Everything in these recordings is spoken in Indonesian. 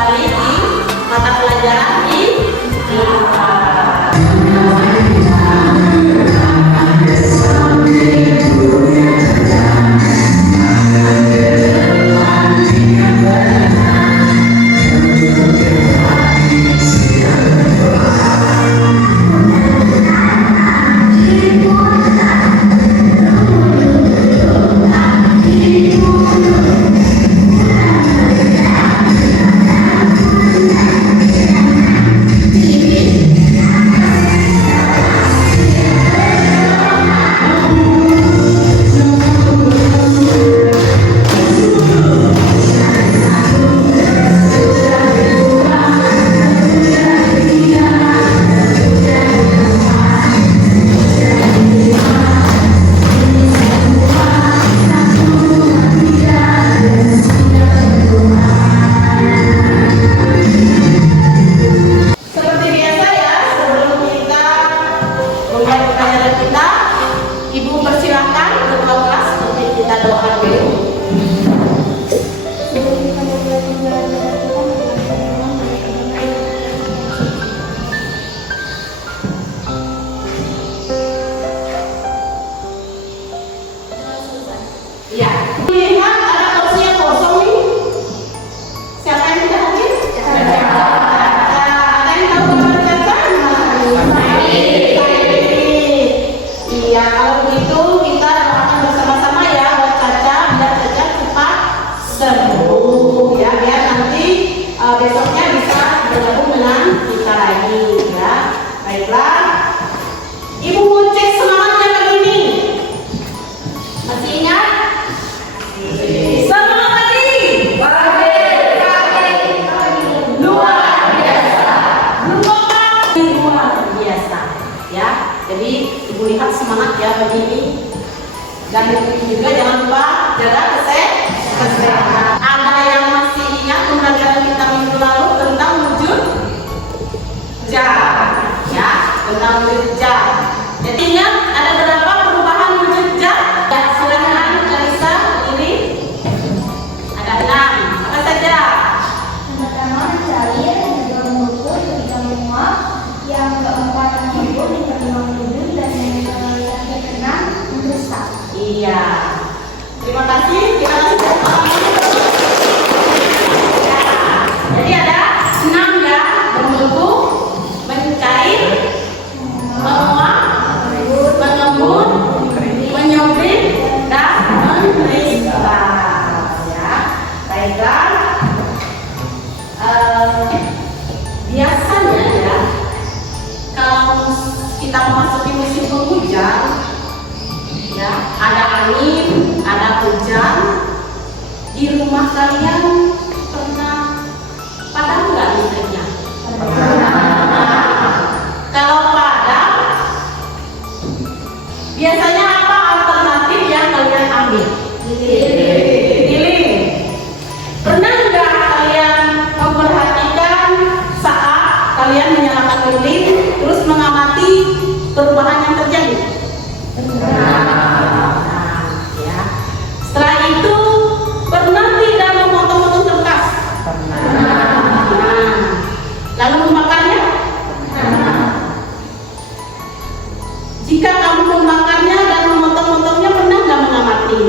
kembali di mata pelajaran IPA. Ibu persilahkan ketua kelas untuk kita doa dulu. Ya, lihat ada kursi yang kosong nih. Siapa yang tidak hadir? Ada yang tahu kabar Caca? Iya, kalau begitu kita doakan bersama-sama ya buat Caca biar Caca cepat sembuh ya, biar nanti besoknya bisa bergabung dengan kita lagi ya. Baiklah, Ibu mau cek semangatnya begini. Masih ingat? Semangat lagi. Luar biasa. Luar biasa ya. Jadi Ibu lihat semangat ya begini, dan juga jangan lupa jaga kesehatan. Ada yang masih ingat pembelajaran kita minggu lalu tentang wujud jar ya, tentang wujud jar. Jadi ingat ada berapa perubahan wujud jar? Ya, silakan Kalisa ini ada 6. Apa saja? Pertama, cair, yang kedua mengukur ketika menguap, yang keempat menghibur, yang kelima menunduk, dan yang keenam mendesak. Iya. Terima kasih. Kita kasih tepuk tangan. Ya. Jadi ada 6 ya, membeku, mencair, menguap, mengembun, menyobrik, dan menerima. Ya. Baiklah. Biasanya ya, kalau kita memasuki musim penghujan, ya, ada angin, ada hujan, di rumah kalian pernah padam nggak listriknya? Kalau padam, biasanya apa alternatif yang kalian ambil? Lilin. Pernah nggak kalian memperhatikan saat kalian menyalakan lilin, terus mengamati perubahan yang terjadi? Ya. Setelah itu pernah tidak memotong-motong kertas? Lalu memakannya? Jika kamu memakannya dan memotong-motongnya, pernah nggak mengamati?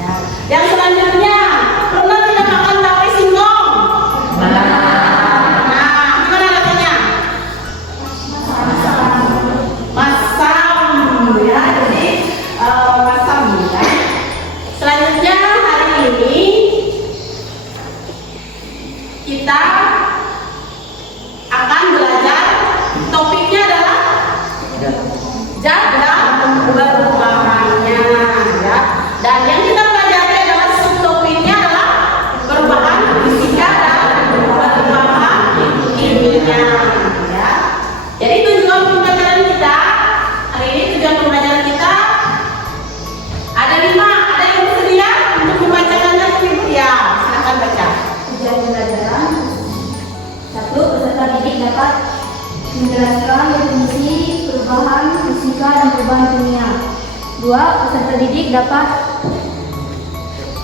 Ya. Yang selanjutnya, pernah tidak makan tape singkong? Gimana rasanya? Masam ya, jadi masam ya. Selanjutnya hari ini kita akan belajar, topiknya adalah jaga perubahannya ya. Dan yang kita pelajari adalah subtopiknya adalah perubahan fisika dan perubahan kimia ya. Jadi tujuan pembelajaran kita hari ini, tujuan pembelajaran kita ada 5. Ada yang bersedia untuk membacakannya ke Ibu? Ya, silakan baca. Tujuan pembelajaran: 1. Peserta didik dapat menjelaskan definisi perubahan fisika dan perubahan kimia. 2. Peserta didik dapat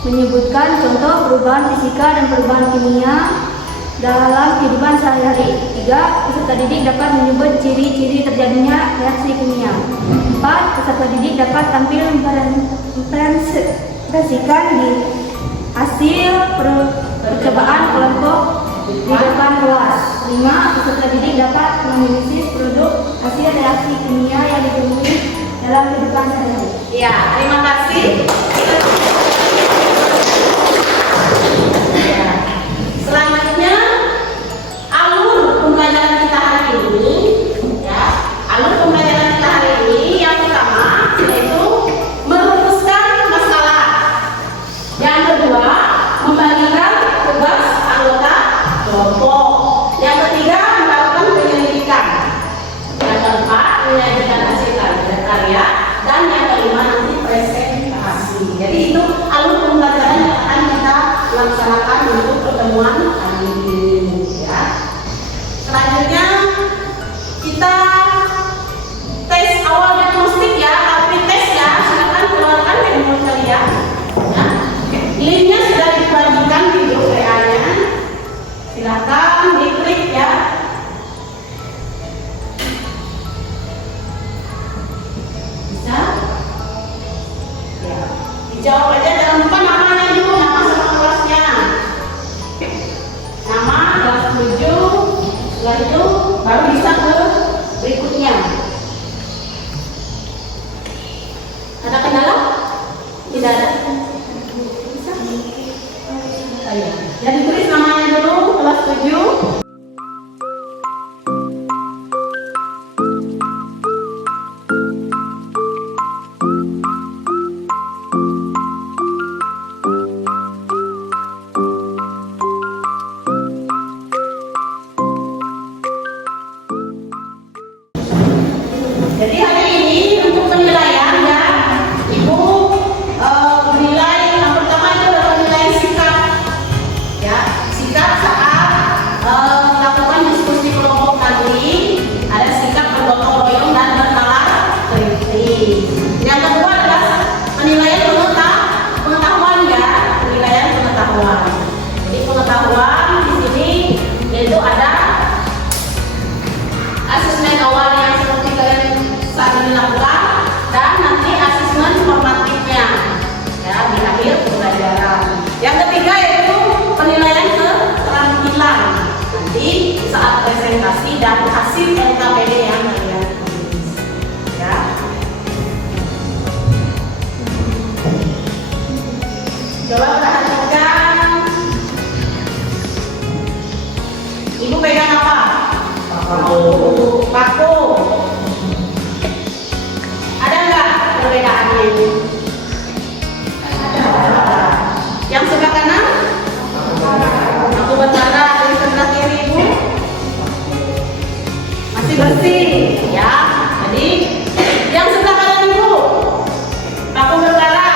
menyebutkan contoh perubahan fisika dan perubahan kimia dalam kehidupan sehari-hari. 3. Peserta didik dapat menyebut ciri-ciri terjadinya reaksi kimia. 4. Peserta didik dapat tampil mempresentasikan di hasil percobaan kelompok di depan kelas. 5. Peserta didik dapat menganalisis produk hasil reaksi kimia yang ditemui dalam kehidupan sehari-hari. Ya, terima kasih. Ya. Selanjutnya, alur pembelajaran kita hari ini, ya, alur pembelajaran kita hari ini yang pertama yaitu merumuskan masalah. Yang kedua, membagikan tugas anggota kelompok. Yang ketiga, melakukan penyelidikan. Yang keempat, menyajikan hasil karya. Dan yang kelima, nanti presentasi. Jadi itu alur pembelajaran yang akan kita laksanakan untuk pertemuan kali ini, ya. Selanjutnya kita tes awal diagnostik, ya, tapi tes, ya, silakan keluarkan handphone kalian, ya. Linknya sudah dibagikan di grup WA-nya, silakan diklik, ya. Bisa? Ya. Dijawab aja, jangan lupa namanya dulu, nama sama kelasnya. Nama, kelas 7, setelah itu baru bisa ke berikutnya. Ada kendala? Tidak ada? Bisa? Saya. Jadi tulis namanya dulu, kelas 7. Jadi hari ini untuk penilaian, ya, Ibu menilai yang pertama itu adalah penilaian sikap, ya, sikap saat melakukan diskusi kelompok tadi. Ada sikap bergotong royong dan berkala kritis. Yang kedua adalah penilaian pengetahuan, ya, penilaian pengetahuan. Jadi pengetahuan di sini yaitu ada asesmen awal yang seperti kalian saat ini lakukan, dan nanti asesmen formatifnya, ya, di akhir pembelajaran. Yang ketiga yaitu penilaian keterampilan nanti saat presentasi dan hasil LKPD yang kalian tulis, ya. Coba perhatikan, Ibu pegang apa? Paku. Ada nggak perbedaannya ini? Ada. Yang sebelah kanan? Paku batara. Yang sebelah kiri, Ibu? Masih bersih, ya. Jadi yang sebelah kanan, Ibu, paku batara.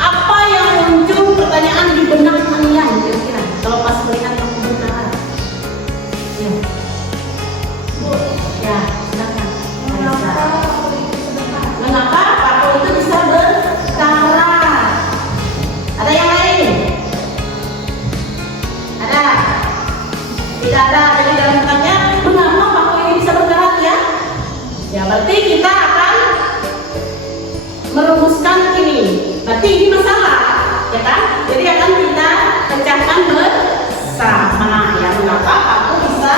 Apa yang muncul pertanyaan di benak kalian kira-kira kalau pas melihat paku batara? Ya. Ya, silakan. Mengapa paku itu bisa berkarat? Ada yang lain? Ada? Tidak ada. Jadi dalam pertanyaan, mengapa paku ini bisa berkarat, ya? Ya, berarti kita akan merumuskan ini. Berarti ini masalah, ya kan? Jadi akan kita pecahkan bersama, ya. Mengapa paku bisa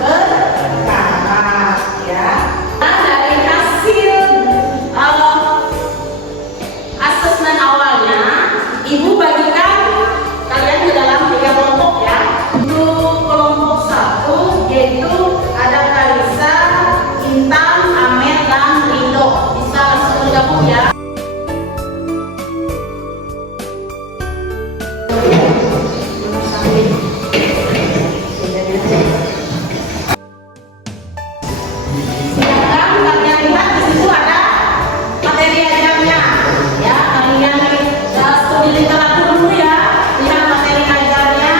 berkarat, ya. Nah, dari hasil asesmen awalnya, Ibu bagikan kalian ke dalam 3 kelompok, ya. Untuk kelompok 1 yaitu ada Kalisa, Intan, Amet, dan Rido. Bisa langsung bergabung, ya. Silakan kalian lihat di situ ada materi ajarnya, ya. Kalian studi literatur dulu, ya. Lihat materi ajarnya,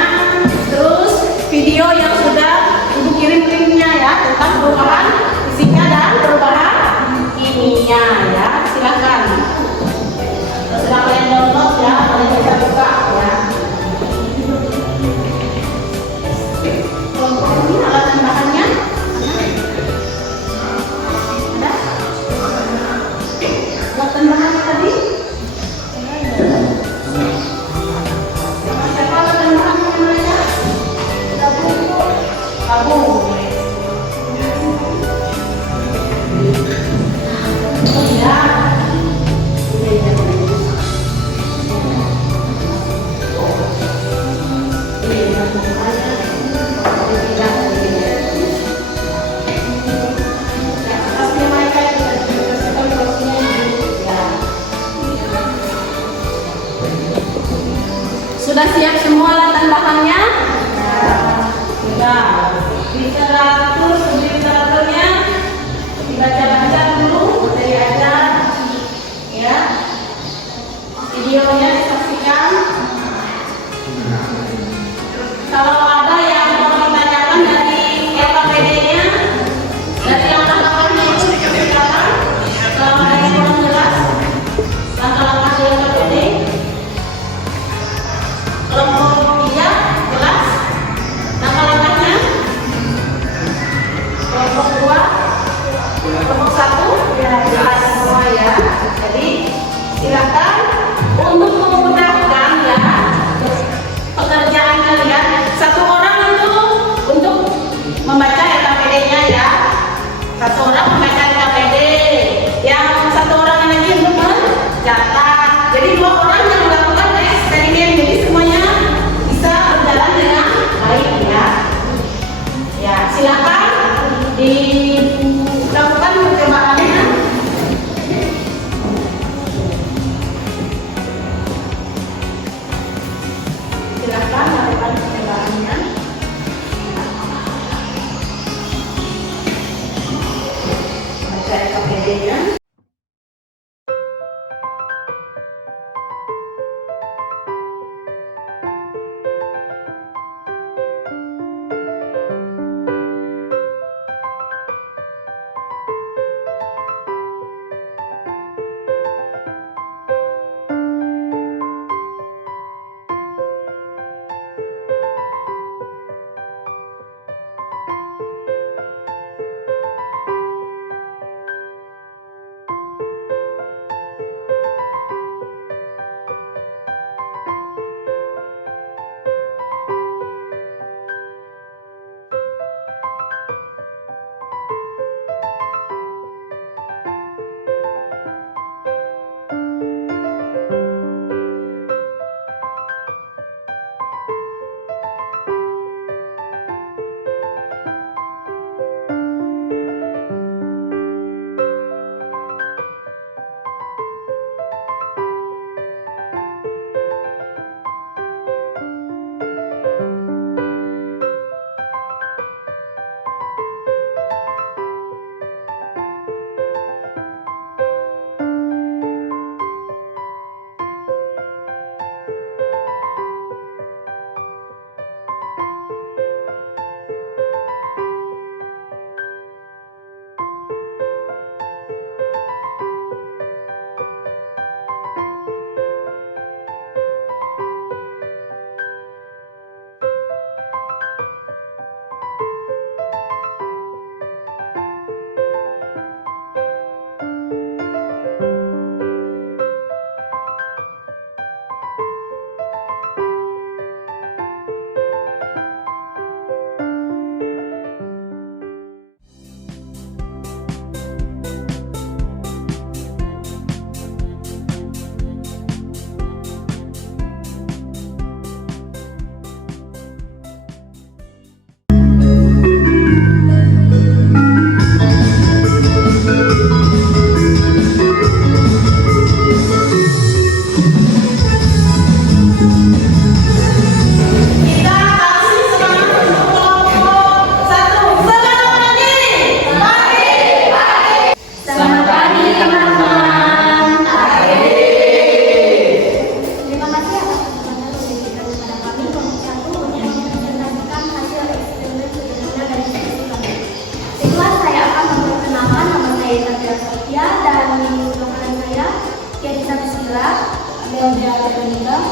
terus video yang sudah Ibu kirim linknya, ya, tentang perubahan fisika dan perubahan kimia, ya. Silakan. Sudah kalian download, ya. bergabung. Oh iya. Sudah siap semua bahan-bahannya? Sudah. Literaturnya dibaca-baca dulu dari ajar, ya. Videonya disaksikan. Kalau ada yang mau ditanyakan dari LKPD-nya, dari langkah-langkahnya itu diceritakan. Kalau ada yang kurang jelas, langkah-langkah di LKPD. Kelompok 3 jelas langkah-langkahnya. Kelompok 2, kelompok 1 jelas semua ya. Jadi silakan untuk memudahkan ya pekerjaan kalian, satu orang untuk membaca LKPD-nya ya. Satu orang membaca LKPD, yang satu orang lagi untuk mencatat. Jadi 2 orang yang melakukan eksperimen. Jadi semuanya bisa berjalan dengan baik ya. Ya, silakan dilakukan percobaannya. Silakan lakukan percobaannya. Baca LKPD-nya.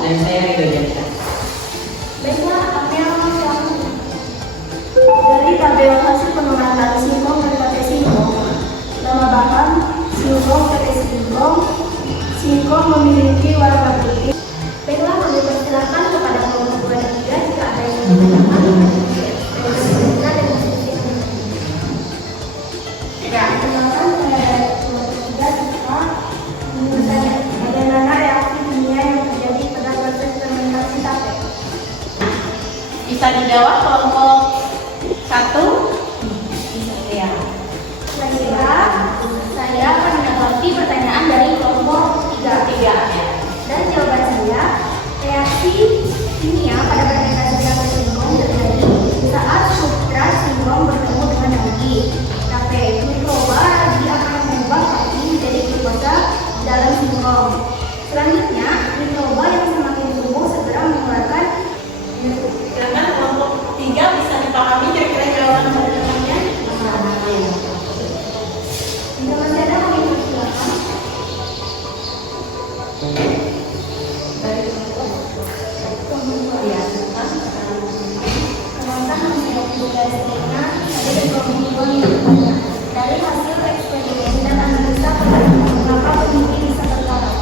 Dan saya Ridho Jasa. Baiklah, Amel yang dari tabel hasil pengolahan singkong dan PT singkong. Nama bahan singkong PT singkong. Singkong memiliki warna putih. Baiklah, kami persilakan kepada kelompok 2 dan 3 jika ada yang ingin menambahkan. Bisa dijawab kelompok 1? Ya. Selanjutnya, saya akan menanggapi pertanyaan dari kelompok 3. Ya. Dan jawaban saya, reaksi kimia pada fermentasi glukosa singkong terjadi saat substrat singkong bertemu dengan algi. Tapi mikroba algi akan mengubah algi menjadi glukosa dalam singkong. Selanjutnya, mikroba yang semakin tumbuh segera mengeluarkan. Silakan kelompok 3 bisa dipahami kira-kira jawaban pertanyaannya? Jika masih ada yang ingin silakan. Ya. Dari hasil eksperimen dan analisa mengapa peneliti bisa berkarat.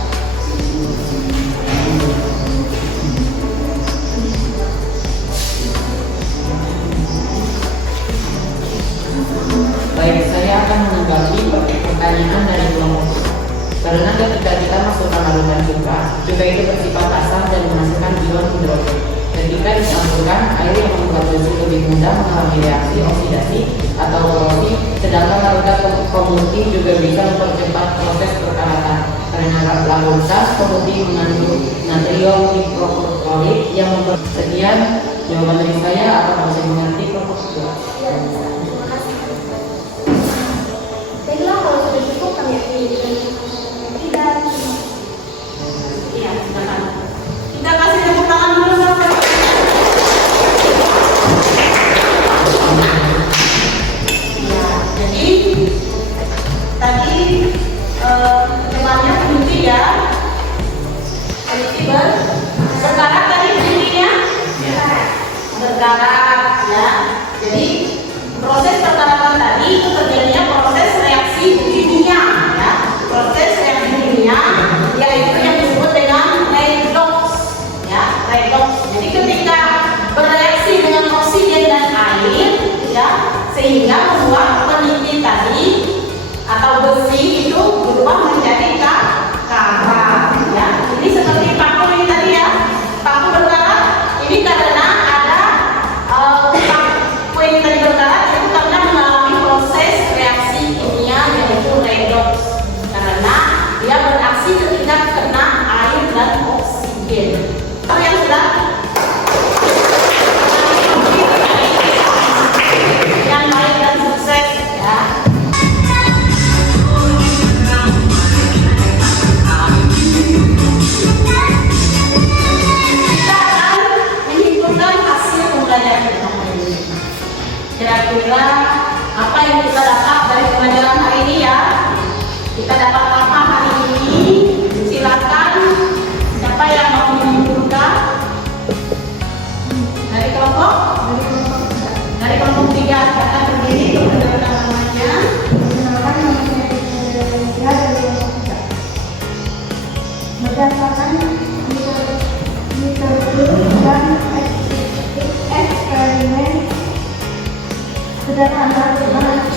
Baik, saya akan menanggapi pertanyaan dari kelompok. Karena ketika kita masukkan larutan cuka itu bersifat asam dan menghasilkan ion hidrogen. Ketika dicampurkan, air yang membuat besi lebih mudah mengalami reaksi oksidasi atau korosi, sedangkan larutan pemutih juga bisa mempercepat proses perkaratan. Karena larutan pemutih mengandung natrium hipoklorit yang sekian jawaban dari saya. Apakah bisa mengerti kelompok 2? Ya, terima kasih. Baiklah, kalau sudah cukup kami akhiri dengan tidak. Iya, silakan. Kita kasih tepuk tangan dulu sama. Ya, jadi tadi temannya peneliti ya. Peneliti berkarat tadi penelitinya? Berkarat ya. Jadi proses perkaratan tadi itu terjadinya proses reaksi kimia ya. Proses reaksi kimia yaitu yang disebut dengan redox ya, redox. Jadi ketika bereaksi dengan oksigen dan air ya, sehingga membuat peneliti tadi atau besi itu berubah menjadi karat ya. Jadi seperti paku ini tadi ya, paku berkarat ini karena ada paku ini tadi berkarat itu karena mengalami proses reaksi kimia yaitu redox, karena dia beraksi ketika kena air dan oksigen. Kalau yang sudah yang baik dan sukses ya. Kita akan menyimpulkan hasil pembelajaran kita hari ini. Kira-kira apa yang kita dapat dari pembelajaran hari ini ya? Kita dapat apa hari ini? Silakan, siapa yang mau menyimpulkan? Dari kelompok? Dari kelompok 3, silakan berdiri untuk menentukan namanya. Perkenalkan, nama saya Rizka dari kelompok 3. Berdasarkan literatur dan eksperimen sederhana dengan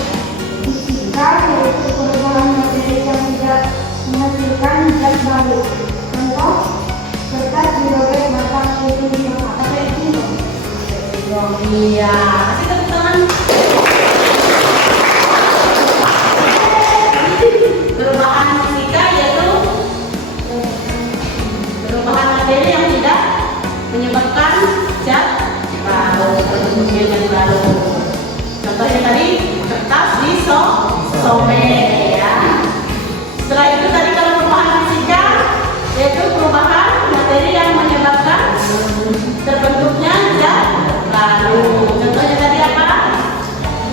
fisika, yaitu perubahan materi yang tidak menghasilkan zat baru. Contoh, kertas dirobek batang itu dimanfaatkan itu. Iya, kasih tepuk tangan. Perubahan fisika yaitu perubahan materi yang tidak menyebabkan zat baru, terbentuknya zat baru. Contohnya tadi kertas disobek ya. Setelah itu tadi kalau perubahan fisika yaitu perubahan materi yang menyebabkan terbentuknya zat baru. Contohnya tadi apa?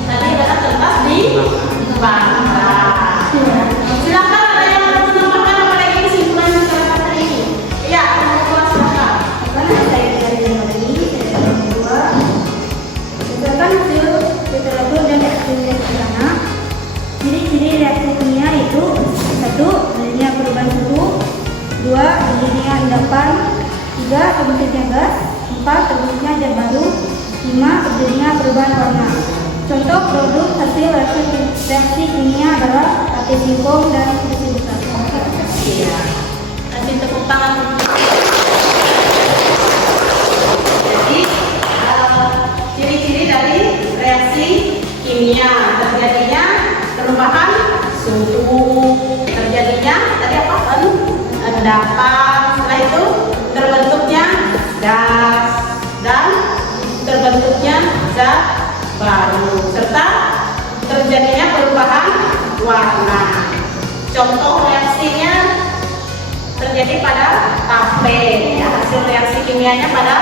Tadi kata kertas dibakar. Silakan, ada yang mau menambahkan apa lagi kesimpulan masyarakat hari ini? Iya, kelompok silakan. Karena saya dari ini, saya dari kedua. Berdasarkan hasil literatur dan eksperimen sederhana, ciri-ciri reaksi kimia itu 1. Adanya perubahan suhu, 2. Adanya endapan, 3. Terbentuknya gas, 4. Terbentuknya zat baru, 5. Terjadinya perubahan warna. Contoh produk hasil reaksi kimia adalah tape singkong dan susu besar. Iya. Kasih tepuk tangan. Jadi dalam kimia, terjadinya perubahan suhu, terjadinya tadi apa? Endapan, setelah itu terbentuknya gas dan terbentuknya zat baru serta terjadinya perubahan warna. Contoh reaksinya terjadi pada tape, ya, hasil reaksi kimianya pada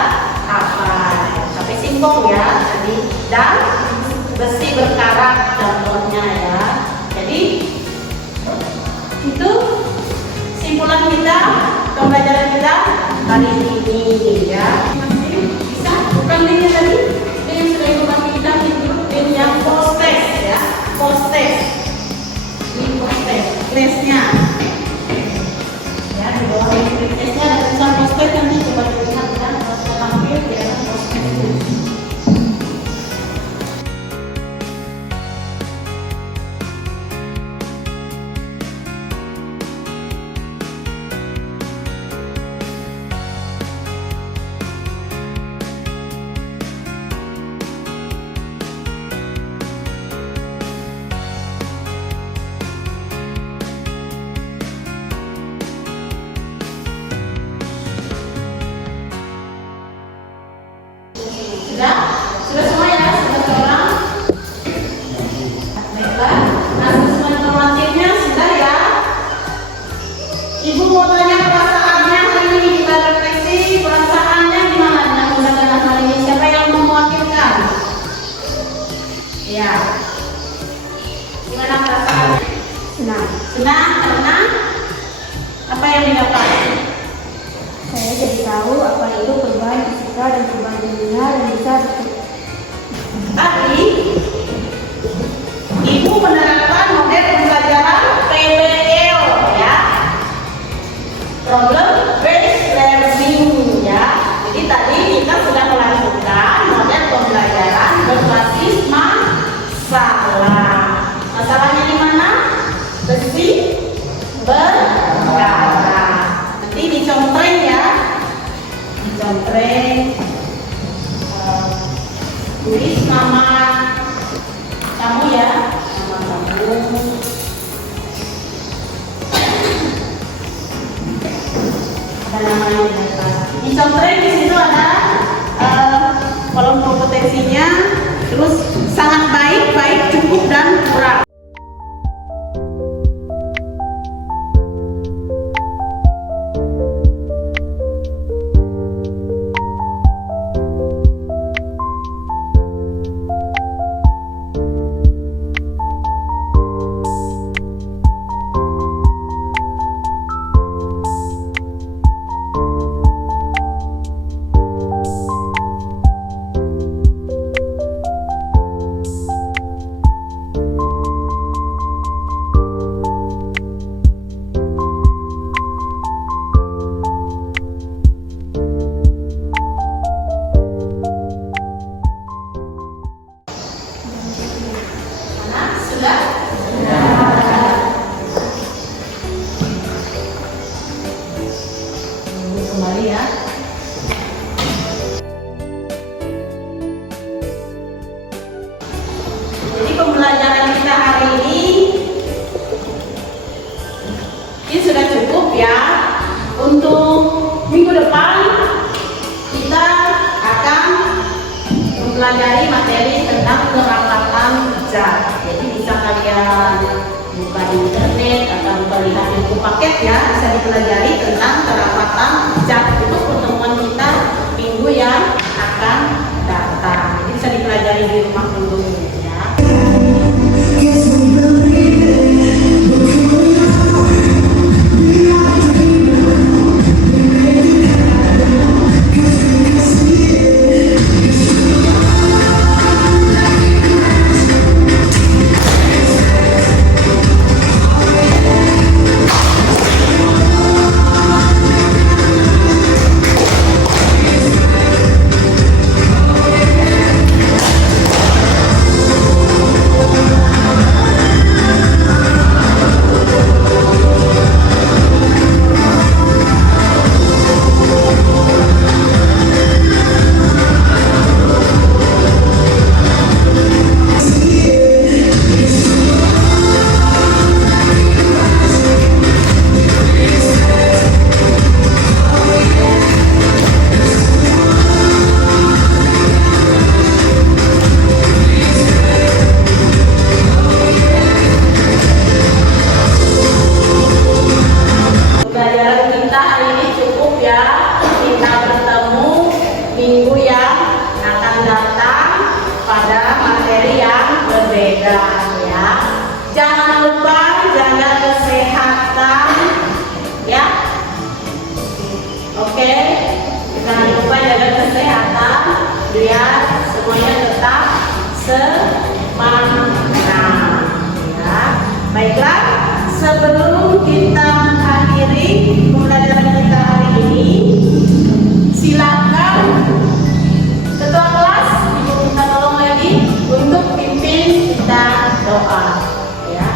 tape singkong ya tadi, dan besi berkarat contohnya ya. Jadi itu simpulan kita, pembelajaran kita hari ini ya. Bisa bukan ini tadi yang sudah informasi kita itu yang post test ya, post test ini post test tesnya ya, di bawah ini tesnya ada tulisan post test, nanti coba dilihat dan tampil di dalam post test itu. Sudah semua ya, sudah seorang. Baiklah, asesmen normatifnya sudah ya. Ibu mau tanya perasaannya hari ini, kita refleksi perasaannya gimana dengan menggunakan hal ini. Siapa yang mau mewakilkan? Ya. Gimana perasaannya? Senang. Senang karena apa yang didapat? Saya jadi tahu apa itu perubahan fisika dan perubahan kimia yang bisa Tadi Ibu menerapkan model pembelajaran PBL ya, problem based learning ya. Jadi tadi kita sudah melakukan model pembelajaran berbasis masalah. Masalahnya di mana? Besi berkarat. Nanti dicontreng ya, dicontreng. Tulis nama kamu ya, nama kamu. Ada namanya di atas. Dicontreng di situ ada kolom kompetensinya. Terus sangat baik, baik, cukup dan kurang. Kembali ya. Jadi pembelajaran kita hari ini sudah cukup ya. Untuk minggu depan kita akan mempelajari materi tentang kerapatan zat. Jadi bisa kalian buka di internet atau melihat buku paket ya, bisa dipelajari tentang kerapatan zat. Itu pertemuan kita minggu yang akan datang. Jadi bisa dipelajari di rumah dulu ya. biar semuanya tetap semangat. Ya, baiklah. Sebelum kita mengakhiri pembelajaran kita hari ini, silakan ketua kelas ibu minta tolong lagi untuk pimpin kita doa. Ya.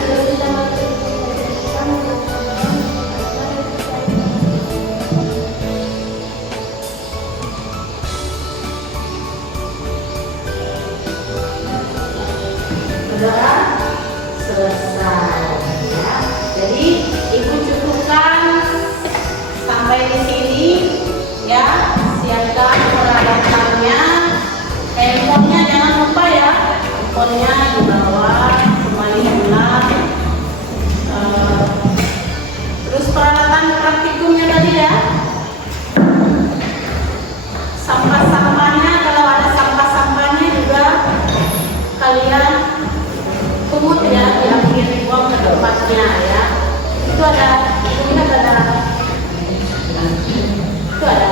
Sudah selesai. Ya. Jadi ibu cukupkan sampai di sini. Ya, siapkan peralatannya. Handphonenya jangan lupa ya. Handphonenya dibawa semuanya pulang. Terus peralatan praktikumnya tadi ya. Sampah-sampahnya, kalau ada sampah-sampahnya juga kalian pungut ya, diambil dibuang ke tempatnya ya. Itu ada, ingat ada, itu ada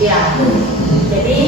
ya. Jadi